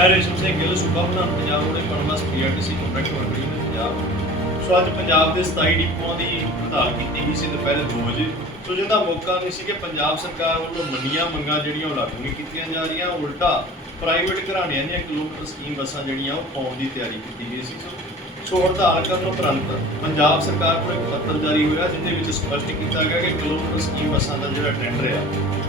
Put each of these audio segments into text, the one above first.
ਰੇਸ਼ਮ ਸਿੰਘ ਗਿੱਲ ਸੂਬਾ ਪ੍ਰਧਾਨ ਪੰਜਾਬ ਉਹਦੇ ਪਰਮਸ ਪੀਆਰਟੀਸੀ ਕੰਟਰੈਕਟ ਵਰਕਰੀ ਵਿੱਚ ਪੰਜਾਬ। ਸੋ ਅੱਜ ਪੰਜਾਬ ਦੇ 27 ਡਿਪੂਆਂ ਦੀ ਹੜਤਾਲ ਕੀਤੀ ਗਈ ਸੀ ਦੁਪਹਿਰੇ 2 ਵਜੇ। ਸੋ ਜਿਹਦਾ ਮੌਕਾ ਨਹੀਂ ਸੀ ਕਿ ਪੰਜਾਬ ਸਰਕਾਰ ਵੱਲੋਂ ਮੰਨੀਆਂ ਮੰਗਾਂ ਜਿਹੜੀਆਂ ਉਹ ਲਾਗੂ ਨਹੀਂ ਕੀਤੀਆਂ ਜਾ ਰਹੀਆਂ, ਉਲਟਾ ਪ੍ਰਾਈਵੇਟ ਘਰਾਣਿਆਂ ਦੀਆਂ ਕਿਲੋਮੀਟਰ ਸਕੀਮ ਬੱਸਾਂ ਜਿਹੜੀਆਂ ਉਹ ਪਾਉਣ ਦੀ ਤਿਆਰੀ ਕੀਤੀ ਗਈ ਸੀ। ਸੋ ਸੋ ਹੜਤਾਲ ਕਰਨ ਉਪਰੰਤ ਪੰਜਾਬ ਸਰਕਾਰ ਕੋਲ ਇੱਕ ਪੱਤਰ ਜਾਰੀ ਹੋਇਆ ਜਿਹਦੇ ਵਿੱਚ ਸਪਸ਼ਟ ਕੀਤਾ ਗਿਆ ਕਿ ਕਿਲੋਮੀਟਰ ਸਕੀਮ ਬੱਸਾਂ ਦਾ ਜਿਹੜਾ ਟੈਂਡਰ ਆ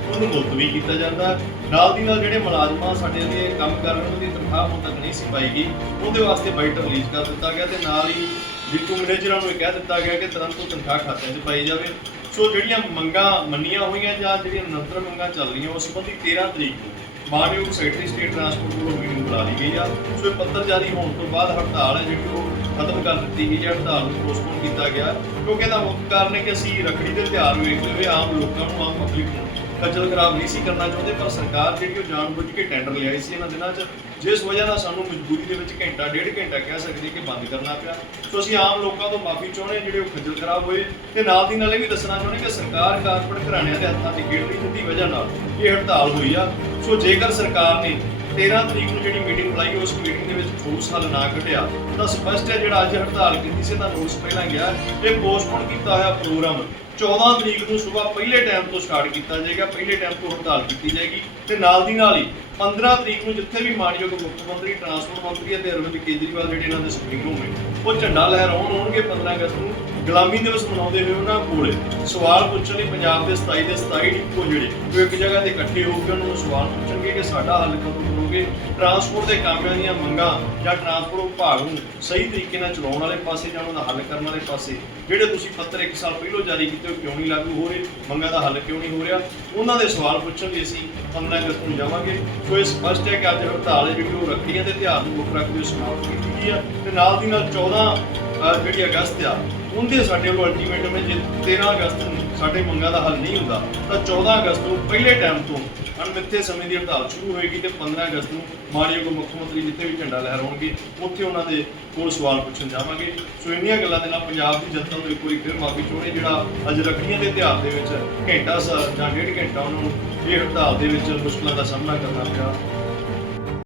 ਉਹਨੂੰ ਮੁਲਤਵੀ ਕੀਤਾ ਜਾਂਦਾ। ਨਾਲ ਦੀ ਨਾਲ ਜਿਹੜੇ ਮੁਲਾਜ਼ਮਾਂ ਸਾਡੇ ਦੇ ਕੰਮ ਕਰ ਰਹੇ ਉਹਨਾਂ ਦੀ ਤਨਖਾਹ ਹੁਣ ਤੱਕ ਨਹੀਂ ਸੀ ਪਾਈ ਗਈ ਉਹਦੇ ਵਾਸਤੇ ਬਾਈਟ ਰਿਲੀਜ਼ ਕਰ ਦਿੱਤਾ ਗਿਆ ਤੇ ਨਾਲ ਹੀ ਡਿਪੂ ਮੈਨੇਜਰਾਂ ਨੂੰ ਇਹ ਕਹਿ ਦਿੱਤਾ ਗਿਆ ਕਿ ਤੁਰੰਤ ਉਹ ਤਨਖਾਹ ਖਾਤਿਆਂ 'ਚ ਪਾਈ ਜਾਵੇ। ਸੋ ਜਿਹੜੀਆਂ ਮੰਗਾਂ ਮੰਨੀਆਂ ਹੋਈਆਂ ਜਾਂ ਜਿਹੜੀਆਂ ਨਿਰੰਤਰ ਮੰਗਾਂ ਚੱਲ ਰਹੀਆਂ, ਉਸ ਸੰਬੰਧੀ 13 ਤਰੀਕ ਨੂੰ ਮਾਨਯੋਗ ਸੈਕਟਰੀ ਸਟੇਟ ਟਰਾਂਸਪੋਰਟ ਵੱਲੋਂ ਮੀਟਿੰਗ ਬੁਲਾ ਲਈ ਗਈ ਆ। ਸੋ ਇਹ ਪੱਤਰ ਜਾਰੀ ਹੋਣ ਤੋਂ ਬਾਅਦ ਹੜਤਾਲ ਹੈ ਜਿਹੜੀ ਉਹ ਖਤਮ ਕਰ ਦਿੱਤੀ ਗਈ ਹੈ। ਹੜਤਾਲ ਨੂੰ ਪੋਸਟਪੋਨ ਕੀਤਾ ਗਿਆ। ਕਿਉਂਕਿ ਇਹਦਾ ਮੁੱਖ ਕਾਰਨ ਹੈ ਕਿ ਅਸੀਂ ਰੱਖੜੀ ਦੇ ਤਿਉਹਾਰ ਨੂੰ ਵੇਖਦੇ ਹੋਏ ਆਮ ਲੋਕਾਂ ਨੂੰ, ਆਮ ਪਬਲਿਕ ਨੂੰ ਖੱਜਲ ਖਰਾਬ ਨਹੀਂ ਸੀ ਕਰਨਾ ਚਾਹੁੰਦੇ, ਪਰ ਸਰਕਾਰ ਜਿਹੜੀ ਉਹ ਜਾਣਬੁੱਝ ਕੇ ਟੈਂਡਰ ਲਿਆਈ ਸੀ, ਇਹਨਾਂ ਦਿਨਾਂ 'ਚ ਜਿਸ ਵਜ੍ਹਾ ਨਾਲ ਸਾਨੂੰ ਮਜਬੂਰੀ ਦੇ ਵਿੱਚ ਘੰਟਾ, ਡੇਢ ਘੰਟਾ ਕਹਿ ਸਕਦੇ ਕਿ ਬੰਦ ਕਰਨਾ ਪਿਆ। ਸੋ ਅਸੀਂ ਆਮ ਲੋਕਾਂ ਤੋਂ ਮਾਫੀ ਚਾਹੁੰਦੇ ਜਿਹੜੇ ਉਹ ਖੱਜਲ ਖਰਾਬ ਹੋਏ। ਤੇ ਨਾਲ ਦੀ ਨਾਲ ਇਹ ਵੀ ਦੱਸਣਾ ਚਾਹੁੰਦੇ ਕਿ ਸਰਕਾਰ ਕਾਰਪੋਰੇਟ ਘਰਾਣਿਆਂ ਦੇ ਹੱਥਾਂ 'ਤੇ ਖੇਡ ਰਹੀ ਜਿੱਦੀ ਵਜ੍ਹਾ ਨਾਲ ਇਹ ਹੜਤਾਲ ਹੋਈ ਆ। ਸੋ ਜੇਕਰ ਸਰਕਾਰ ਨੇ 13 ਤਰੀਕ ਨੂੰ ਜਿਹੜੀ ਮੀਟਿੰਗ ਬੁਲਾਈ, ਉਸ ਮੀਟਿੰਗ ਦੇ ਵਿੱਚ ਠੋਸ ਹੱਲ ਨਾ ਕੱਢਿਆ, ਤਾਂ ਸਪਸ਼ਟ ਹੈ ਜਿਹੜਾ ਅੱਜ ਹੜਤਾਲ ਕੀਤੀ ਸੀ ਤਾਂ ਨੋਟਿਸ ਪਹਿਲਾਂ ਗਿਆ ਇਹ ਪੋਸਟਪੋਨ ਕੀਤਾ ਹੋਇਆ ਪ੍ਰੋਗਰਾਮ 14 ਤਰੀਕ ਨੂੰ ਸਵੇਰ ਪਹਿਲੇ ਟਾਈਮ ਤੋਂ ਸਟਾਰਟ ਕੀਤਾ ਜਾਏਗਾ, ਪਹਿਲੇ ਟਾਈਮ ਤੋਂ ਹੜਤਾਲ ਕੀਤੀ ਜਾਏਗੀ। ਤੇ ਨਾਲ ਦੀ ਨਾਲ ਹੀ 15 ਤਰੀਕ ਨੂੰ ਜਿੱਥੇ ਵੀ ਮਾਨਯੋਗ ਮੁੱਖ ਮੰਤਰੀ ਟਰਾਂਸਪੋਰਟ ਮੰਤਰੀ ਅਤੇ ਅਰਵਿੰਦ ਕੇਜਰੀਵਾਲ ਜਿਹੜੇ ਇਹਨਾਂ ਦੇ ਸੁਪਰੀਮੋ ਨੇ, ਉਹ ਝੰਡਾ ਲਹਿਰਾਉਣ ਆਉਣਗੇ 15 ਅਗਸਤ ਨੂੰ। ਗੁਲਾਮੀ ਦਿਵਸ ਮਨਾਉਂਦੇ ਹੋਏ ਉਹਨਾਂ ਕੋਲ ਸਵਾਲ ਪੁੱਛਣ ਲਈ ਪੰਜਾਬ ਦੇ 27 ਦੇ 27 ਡਿਪੋ ਜਿਹੜੇ, ਉਹ ਇੱਕ ਜਗ੍ਹਾ ਤੇ ਇਕੱਠੇ ਹੋ ਕੇ ਉਹਨਾਂ ਨੂੰ ਸਵਾਲ ਪੁੱਛਣਗੇ ਕਿ ਸਾਡਾ ਹੱਲ ਕਦੋਂ ਕਰੋਗੇ ਟਰਾਂਸਪੋਰਟ ਦੇ ਕਾਮਿਆਂ ਦੀਆਂ ਮੰਗਾਂ ਜਾਂ ਟਰਾਂਸਪੋਰਟ ਵਿਭਾਗ ਨੂੰ ਸਹੀ ਤਰੀਕੇ ਨਾਲ ਚਲਾਉਣ ਵਾਲੇ ਪਾਸੇ ਜਾਂ ਉਹਨਾਂ ਦਾ ਹੱਲ ਕਰਨ ਵਾਲੇ ਪਾਸੇ, ਜਿਹੜੇ ਤੁਸੀਂ ਪੱਤਰ ਇੱਕ ਸਾਲ ਪਹਿਲਾਂ ਜਾਰੀ ਕੀਤੇ, ਉਹ ਕਿਉਂ ਨਹੀਂ ਲਾਗੂ ਹੋ ਰਹੇ? ਮੰਗਾਂ ਦਾ ਹੱਲ ਕਿਉਂ ਨਹੀਂ ਹੋ ਰਿਹਾ? ਉਹਨਾਂ ਦੇ ਸਵਾਲ ਪੁੱਛਣ ਲਈ ਅਸੀਂ 15 ਅਗਸਤ ਨੂੰ ਜਾਵਾਂਗੇ। ਸੋ ਇਹ ਸਪਸ਼ਟ ਹੈ ਕਿ ਅੱਜ ਹੜਤਾਲ ਜਿਹੜੀ ਉਹ ਰੱਖੀ ਹੈ ਦੇ ਤਿਉਹਾਰ ਨੂੰ ਮੁੱਖ ਰੱਖਦੇ ਹੋਏ ਸਮਾਪਤ ਕੀਤੀ ਗਈ ਹੈ ਤੇ ਨਾਲ ਦੀ ਨਾਲ 14 ਜਿਹੜੀ ਅਗਸਤ ਆ, ਉਹਦੇ ਸਾਡੇ ਕੋਲ ਅਲਟੀਮੇਟਮ ਹੈ ਜੇ 13 ਅਗਸਤ ਨੂੰ ਸਾਡੇ ਮੰਗਾਂ ਦਾ ਹੱਲ ਨਹੀਂ ਹੁੰਦਾ, ਤਾਂ 14 ਅਗਸਤ ਨੂੰ ਪਹਿਲੇ ਟਾਈਮ ਤੋਂ ਅਣਮਿੱਥੇ ਸਮੇਂ ਦੀ ਹੜਤਾਲ ਸ਼ੁਰੂ ਹੋਏਗੀ ਤੇ 15 ਅਗਸਤ ਨੂੰ ਮਾਨਯੋਗ ਮੁੱਖ ਮੰਤਰੀ ਜਿੱਥੇ ਵੀ ਝੰਡਾ ਲਹਿਰਾਉਣਗੇ, ਉੱਥੇ ਉਹਨਾਂ ਦੇ ਕੋਲ ਸਵਾਲ ਪੁੱਛਣ ਜਾਵਾਂਗੇ। ਸੋ ਇੰਨੀਆਂ ਗੱਲਾਂ ਦੇ ਨਾਲ ਪੰਜਾਬ ਦੀ ਜਨਤਾ ਨੂੰ ਇੱਕ ਵਾਰੀ ਫਿਰ ਮਾਫੀ ਚਾਹੁੰਦੇ ਜਿਹੜਾ ਅੱਜ ਰੱਖੜੀਆਂ ਦੇ ਤਿਉਹਾਰ ਦੇ ਵਿੱਚ ਘੰਟਾ ਸਾ ਜਾਂ ਡੇਢ ਘੰਟਾ ਉਹਨਾਂ ਨੂੰ ਇਹ ਹੜਤਾਲ ਦੇ ਵਿੱਚ ਮੁਸ਼ਕਲਾਂ ਦਾ ਸਾਹਮਣਾ ਕਰਨਾ ਪਿਆ।